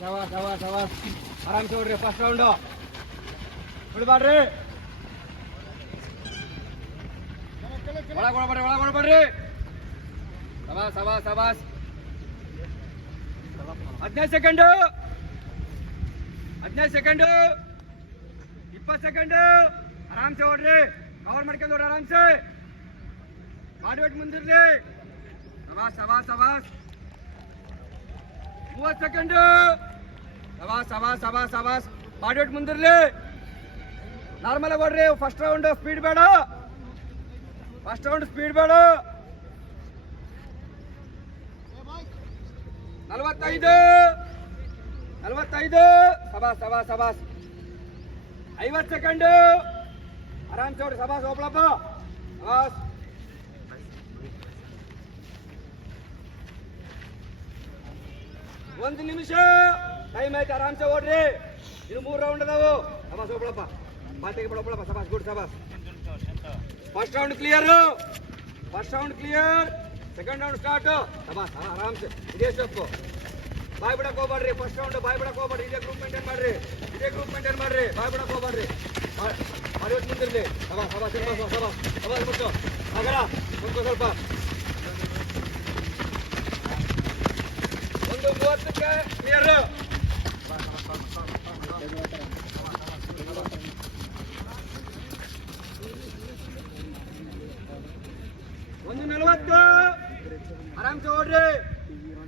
ಆರಾಮ್ ನೋಡ್ರಿ first round ಬಿಡ್ಬಾಡ್ರಿ ಒಳಗೊಳ್ಬೇಡ್ರಿ ಸಬಾಸ್ 15 second 20 second ಆರಾಮ್ಸೆ ಓಡ್ರಿ ಕವರ್ ಮಾಡ್ಕೊಂಡು ನೋಡ್ರಿ ಆರಾಮ್ಸೆ ಮಾಡಿಬಿಟ್ಟು ಮುಂದಿರ್ಲಿ ಸಬಾಸ್ 30 ಸೆಕೆಂಡು ಸಬಾಸ್ ಮಾಡಿಬಿಟ್ಟು ಮುಂದಿರ್ಲಿ ನಾರ್ಮಲ್ ಆಗಿ ಓಡ್ರಿ ಫಸ್ಟ್ ರೌಂಡ್ ಸ್ಪೀಡ್ ಬೇಡ 45 ಸಬಾಸ್ 50 ಸೆಕೆಂಡು ಆರಾಮ್ಸೆ ಓಡ್ರಿ ಸಬಾಸ್ ಹೋಗ್ಲಪ್ಪ ಸಬಾಸ್ 1 ನಿಮಿಷ ಟೈಮ್ ಐತೆ ಆರಾಮ್ಸೆ ಓಡ್ರಿ ಇನ್ನು 3 ರೌಂಡ್ ಅದಾವು ಸಬಾಸ್ ಹೋಗ್ಲಪ್ಪ ಬಾಟಿಗೆ ಬಿಡಪ್ಪ ಸಬಾಸ್ ಗುಡ್ ಸಬಾಸ್ first round clear second round start ಸಬಾಸ್ ಆರಾಮ್ಸೆ ಇದೇ ಸ್ಟೆಪ್ ಬಾಯ್ ಬಿಡಕ್ ಹೋಗ್ಬೇಡ್ರಿ ಫಸ್ಟ್ ರೌಂಡ್ ಬಾಯ್ ಬಿಡಕ್ ಹೋಗ್ಬೇಡ್ರಿ ಇದೇ ಗ್ರೂಪ್ ಮೇಂಟೈನ್ ಮಾಡ್ರಿ ಬಾಯ್ ಬಿಡಕ್ ಹೋಗ್ಬೇಡ್ರಿ ಮಾಡಿ ಮುಂದಿರ್ಲಿ ಸಬಾಸ್ ಮುಚ್ಚು ಆಗಲ್ಲ ಮುಚ್ಚು ಸ್ವಲ್ಪ 1:30ಕ್ಕೆ ಕ್ಲಿಯರ್ ಆರಾಮ್ಸೆ ಓಡ್ರಿ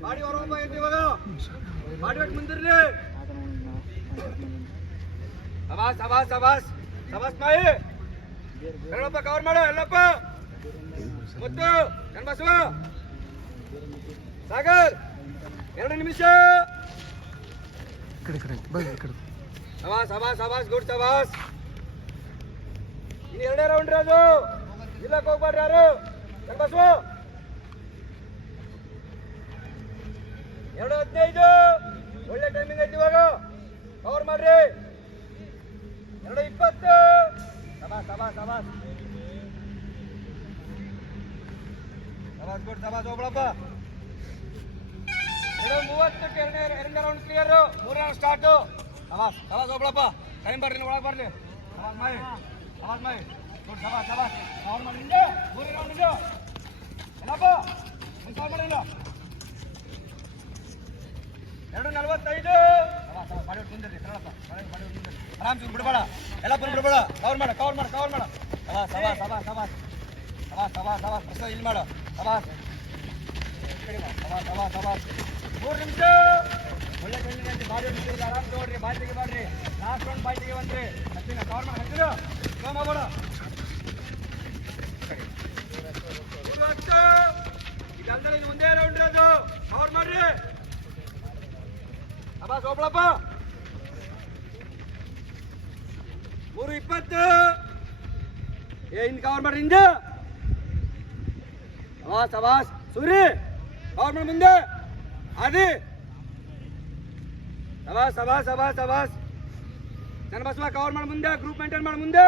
ಬಾಡಿ ಹೊರೊಬ್ಬ ಐತಿ ಇವಾಗ ಮಾಡಿಬಿಟ್ಟು ಮುಂದಿರ್ಲಿ ಸಬಾಸ್ ಮಾಯಿ ಎಲ್ಲಪ್ಪ ಕವರ್ ಮಾಡು ಎಲ್ಲಪ್ಪ ಮುತ್ತು ಕಣ್ಬಸವ ಸಾಗರ್ 2 ನಿಮಿಷ ಸಬಾಸ್ ಗುಡ್ ಸಬಾಸ್ ಇನ್ನು 2 ರೌಂಡ್ ಅದು ಇಲ್ಲಕ್ಕೆ ಹೋಗ್ಬಾರ್ರಿ ಯಾರು ಕಣ್ಬಸವ 2:15 ಒಳ್ಳೆ ಟೈಮಿಂಗ್ ಐತಿ ಇವಾಗ ಕವರ್ ಮಾಡ್ರಿ 2:20 ಸಬಾಸ್ ಗುಡ್ ಸಬಾಸ್ ಹೋಗ್ಬಿಡಪ್ಪ 2:30ಕ್ಕೆ 2 ರೌಂಡ್ ಕ್ಲಿಯರ್ 3 ರೌಂಡ್ ಸ್ಟಾರ್ಟ್ ಸಬಾಸ್ ಹೋಗ್ಬಿಡಪ್ಪ ಟೈಮ್ ಬರ್ರಿ ಒಳಗೆ ಬರ್ಲಿ ಸಬಾಸ್ ಮಾಯಿ ಗುಡ್ ಸಬಾಸ್ ಕವರ್ ಮಾಡಿ 3 ರೌಂಡ್ ಇದು ಏನಪ್ಪ ಒಂದು ಕವರ್ ಮಾಡಿಲ್ಲ 2:45 ಆರಾಮ್ಸೆ ಬಿಡಬೇಡ ಎಲ್ಲ ಬಿಡಬೇಡ ಕವರ್ ಮಾಡ ಸಬಾಸ್ ಇಲ್ಲಿ ಮಾಡು ಸಬಾಸ್ 3 ನಿಮಿಷ ಒಳ್ಳೆ ಟೈಮಿಂಗ್ ಬಾಡಿ ಹೊಡಿತೀರಿ ಆರಾಮ್ಸೆ ನೋಡ್ರಿ ಬಾಯಿ ತೆಗಿಬಾಡ್ರಿ ಲಾಸ್ಟ್ ರೌಂಡ್ ಬಾಯಿ ತೆಗಿ ಬಂದ್ರಿ ಹತ್ತಿನ ಕವರ್ ಮಾಡಿ ಹತ್ತಿರ ಸ್ಲೋ ಮಾಡಬೇಡ ಇದಲ್ದರೆ ಇದು ಒಂದೇ ರೌಂಡ್ ಇರೋದು ಕವರ್ ಮಾಡ್ರಿ ಸಬಾಸ್ ಹೋಗ್ಲಪ್ಪ 3:20 ಇನ್ನು ಕವರ್ ಮಾಡ್ರಿ ಹಿಂದೆ ಸಬಾಸ್ ಸೂರಿ ಕವರ್ ಮಾಡಿ ಮುಂದೆ ಆದಿ ಸಬಾಸ್ ನನ್ನ ಬಸವ ಕವರ್ ಮಾಡಿ ಮುಂದೆ ಗ್ರೂಪ್ ಮೇಂಟೈನ್ ಮಾಡಿ ಮುಂದೆ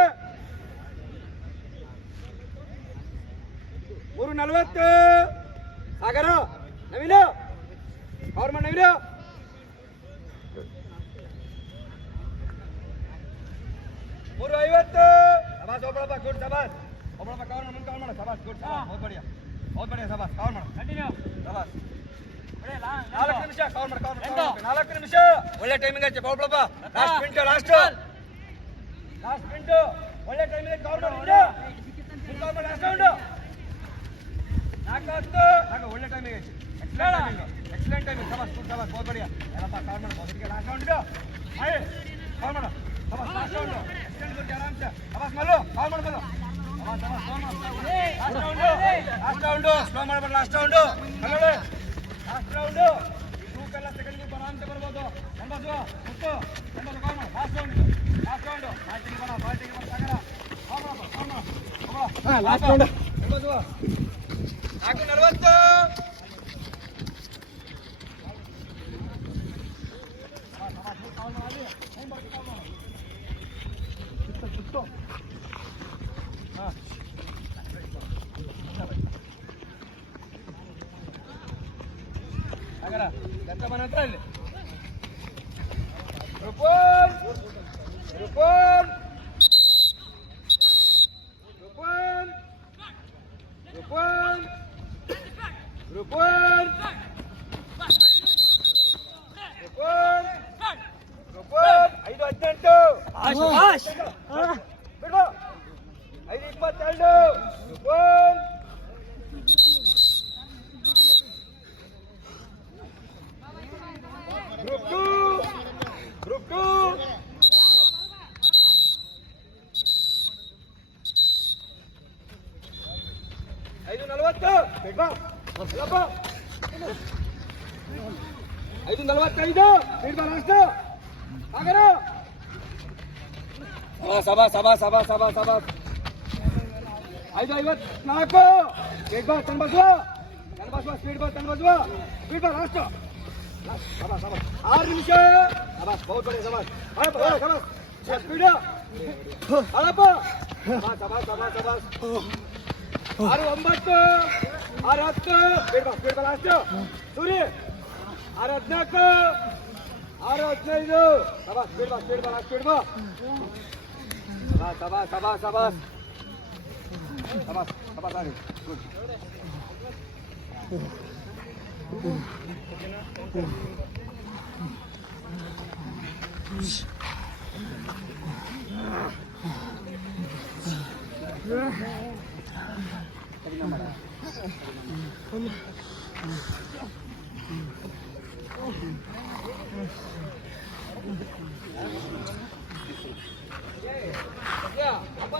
3:40 ಸಾಗರ ನವೀನ ಕವರ್ ಮಾಡಿ ನವೀನ 3:50 ಸಬಾಸ್ ಹೋಗ್ಬಿಡಪ್ಪ ಗುಡ್ ಸಬಾಸ್ ಹೋಗ್ಬಿಡಪ್ಪ ಕವರ್ ಮಾಡಿ ಮುಂದೆ ಕವರ್ ಮಾಡು ಸಬಾಸ್ ಗುಡ್ बहुत बढ़िया ಸಬಾಸ್ ಕವರ್ ಮಾಡು ಕಂಟಿನ್ಯೂ ಸಬಾಸ್ 4 ನಿಮಿಷ ಕವರ್ ಮಾಡಿ 4 ನಿಮಿಷ ಒಳ್ಳೆ ಟೈಮಿಂಗ್ ಐತೆ ಹೋಗ್ಬಿಡಪ್ಪ ಲಾಸ್ಟ್ ಮಿನಿಟ್ ಒಳ್ಳೆ ಟೈಮಿಂಗ್ ಕವರ್ ಮಾಡಿ ಲಾಸ್ಟ್ ರೌಂಡ್ 4:10 ಒಳ್ಳೆ ಟೈಮಿಂಗ್ ಐತೆ ಎಕ್ಸಲೆಂಟ್ ಟೈಮಿಂಗ್ ಸಬಾಸ್ ಗುಡ್ ಸಬಾಸ್ बहुत बढ़िया ಎಲ್ಲಪ್ಪ ಕವರ್ ಮಾಡಿ ಲಾಸ್ಟ್ ರೌಂಡ್ ಇದು ಆಯ್ ಕವರ್ ಮಾಡು ಸಬಾಸ್ ಲಾಸ್ಟ್ ರೌಂಡ್ ಎಕ್ಸಲೆಂಟ್ ಗುಡ್ ಆರಾಮ್ಸೆ ಸಬಾಸ್ ಮಲ್ಲು ಕವರ್ ಮಾಡ್ಬೋದು ಲಾಸ್ಟ್ ರೌಂಡ್ ಗ್ರೂಪ್ ಎಲ್ಲ ಸೆಕೆಂಡ್ ಗ್ರೂಪ್ ಆರಾಮ್ಸೆ ಬರ್ಬೋದು ಎಂಬತ್ತು ಮುತ್ತು ಲಾಸ್ಟ್ ರೌಂಡ್ ಬಾಲ್ಟಿಗೆ ಬರ ಸಾಗರ ಲಾಸ್ಟ್ ರೌಂಡ್ 4:40 ಗಂಟ ಮನೆ ಹತ್ರ ಇಲ್ಲಿ Rupun. Rupun. Rupun. Rupun. Rupun. Rupun. Rupun. 5-18. ಶಭಾಷ್ ಬಿಡು. 5-22. Rupun. Group 2. Group 2. ಐದು 40. ಬೇಗ ಎಲ್ಲಪ್ಪ. 5:45. ಸ್ಪೀಡ್ ಬಾ ಲಾಸ್ಟ್. ಆಗರು. ಸಭಾ ಸಭಾ ಸಭಾ ಸಭಾ ಸಭಾ 5:54. ಸ್ಪೀಡ್ ಬಾ ತನ್ಬಸ್ವಾ. ಸ್ಪೀಡ್ ಬಾ ತನ್ಬಸ್ವಾ. ಸ್ಪೀಡ್ ಬಾ ಲಾಸ್ಟ್. ಸಭಾ ಸಭಾ 6 ನಿಮಿಷ. ಸಭಾಸ್ ಬಹುತ್ ಬಡೆ ಸಭಾಸ್. ಸಭಾಸ್ ಸ್ಪೀಡ್ ಅಳಪ್ಪ. ಸಭಾಸ್ ಸಭಾಸ್ ಸಭಾಸ್ 6-9. 6-10. ಸ್ಪೀಡ್ ಬಾ ಲಾಸ್ಟ್. ಸೂರಿ 6-14. 6-15. ಸಭಾಸ್ ಸ್ಪೀಡ್ ಬಾ ಲಾಸ್ಟ್. ಸ್ಪೀಡ್ ಬಾ ಸಭಾಸ್ ಸಭಾಸ್ ಸಭಾಸ್ ಸಭಾಸ್ ಸಭಾಸ್ ಆಗಿ ಗುಡ್. Yeah, apa